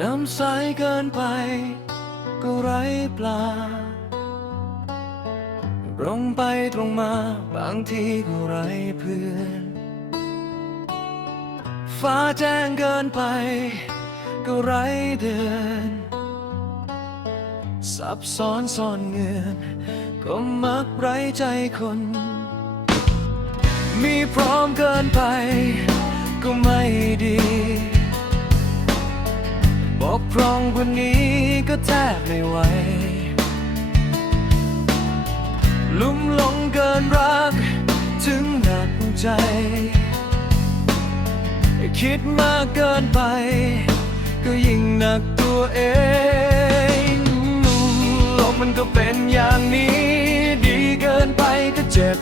น้ำใสเกินไป ก็ไร้ปลาตรงไปตรงมาบางทีก็ไร้เพื่อน ฟ้าแจ้งเกินไป ก็ไร้เดือนซับซ้อนซ่อนเงื่อนก็มักไร้ใจคน มีพร้อมเกินไป ก็ไม่ดี บกพร่องกว่านี้ก็แทบไม่ไหวลุ่มหลงเกินรัก ถึงหนักใจ คิดมากเกินไป ก็ยิ่งหนักตัวเองโลกมันก็เป็นอย่างนี้ ดีเกินไปก็เจ็บ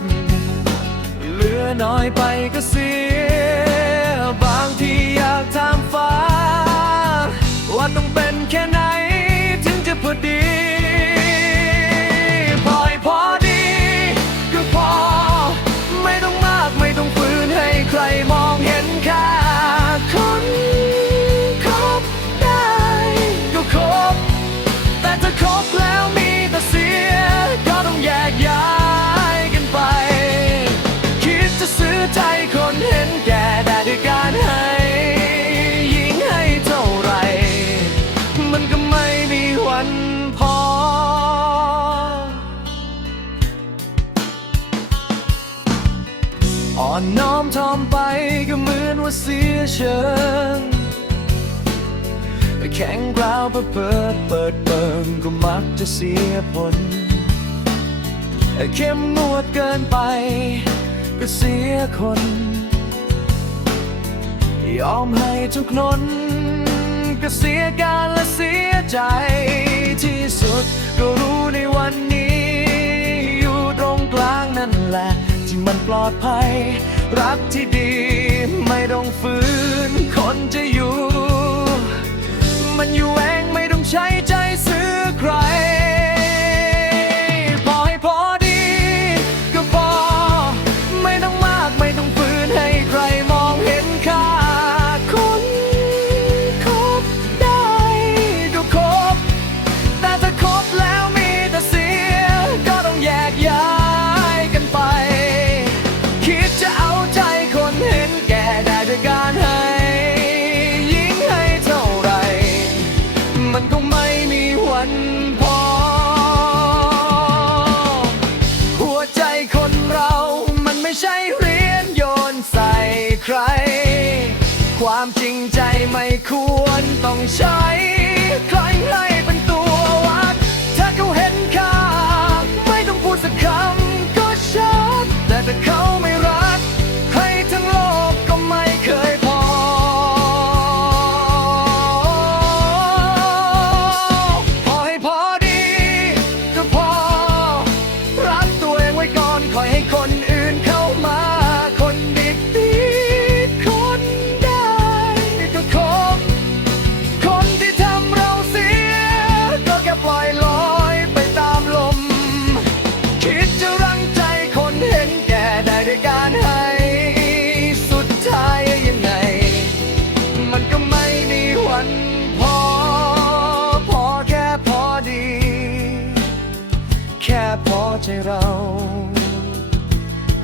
เหลือน้อยไปก็เสีย แค่ไหน อนน้อมถ่อมไปก็เหมือนว่าเสียเชิงแข็งกร้าวเปิดเปิดเปิดเปิงก็มักจะเสียผล เข้มงวดเกินไป ก็เสียคน ยอมให้ทุกนนก็เสียการและเสียใจที่สุดก็รู้ในวันนี้ อยู่ตรงกลางนั่นแหละ ที่มันปลอดภัย รักที่ดีไม่ต้องฝืนคน ความจริงใจไม่ควรต้องใช้ ใจเรา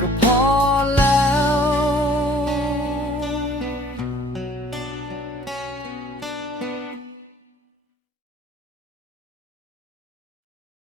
ก็พอแล้ว